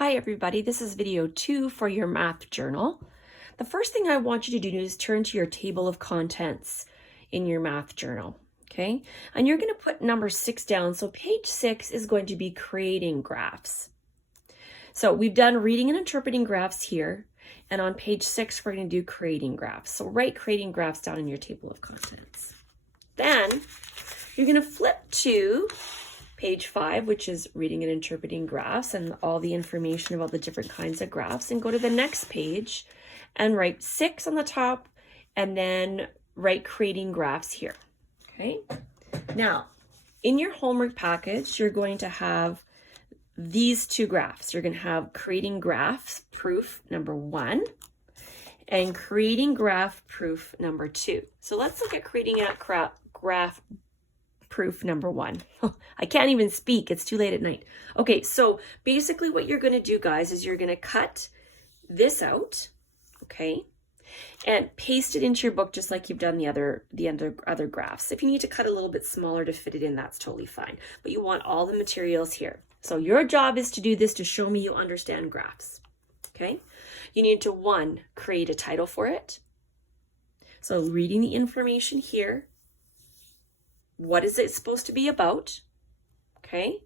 Hi everybody, this is video 2 for your math journal. The first thing I want you to do is turn to your table of contents in your math journal, okay? And you're going to put number 6 down, so page 6 is going to be creating graphs. So we've done reading and interpreting graphs here, and on page 6 we're going to do creating graphs. So write creating graphs down in your table of contents. Then you're going to flip to page 5, which is reading and interpreting graphs and all the information about the different kinds of graphs, and go to the next page and write 6 on the top and then write creating graphs here. Okay. Now, in your homework package, you're going to have these two graphs. You're going to have creating graphs proof number 1 and creating graph proof number 2. So let's look at creating a graph proof number 1. I can't even speak. It's too late at night. Okay, so basically what you're going to do, guys, is you're going to cut this out, okay, and paste it into your book just like you've done the other graphs. If you need to cut a little bit smaller to fit it in, that's totally fine. But you want all the materials here. So your job is to do this to show me you understand graphs, okay? You need to, 1, create a title for it. So reading the information here. What is it supposed to be about? Okay.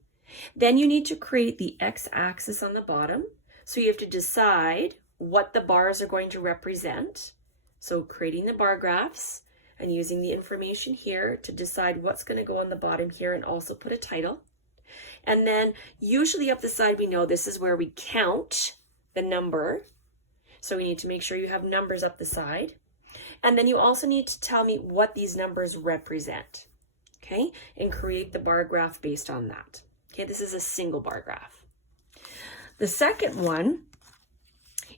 Then you need to create the x-axis on the bottom. So you have to decide what the bars are going to represent. So creating the bar graphs and using the information here to decide what's going to go on the bottom here and also put a title. And then usually up the side, we know this is where we count the number. So we need to make sure you have numbers up the side. And then you also need to tell me what these numbers represent. Okay, and create the bar graph based on that. Okay, this is a single bar graph. The second one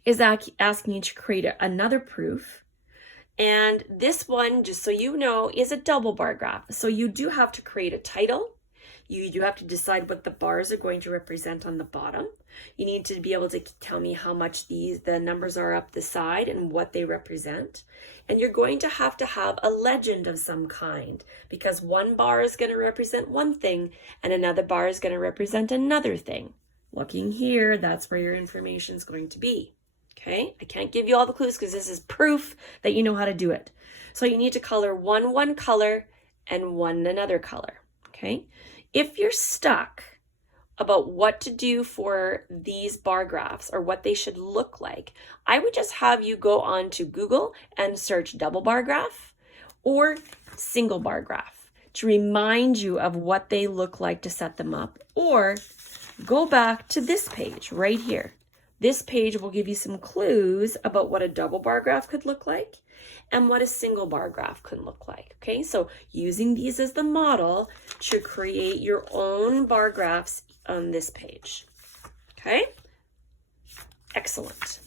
is asking you to create another proof. And this one, just so you know, is a double bar graph. So you do have to create a title. You do have to decide what the bars are going to represent on the bottom. You need to be able to tell me how much the numbers are up the side and what they represent. And you're going to have a legend of some kind, because one bar is going to represent one thing and another bar is going to represent another thing. Looking here, that's where your information is going to be. Okay, I can't give you all the clues because this is proof that you know how to do it. So you need to color one color and one another color. Okay. If you're stuck about what to do for these bar graphs or what they should look like, I would just have you go on to Google and search double bar graph or single bar graph to remind you of what they look like to set them up, or go back to this page right here. This page will give you some clues about what a double bar graph could look like and what a single bar graph could look like. Okay, so using these as the model to create your own bar graphs on this page. Okay, excellent.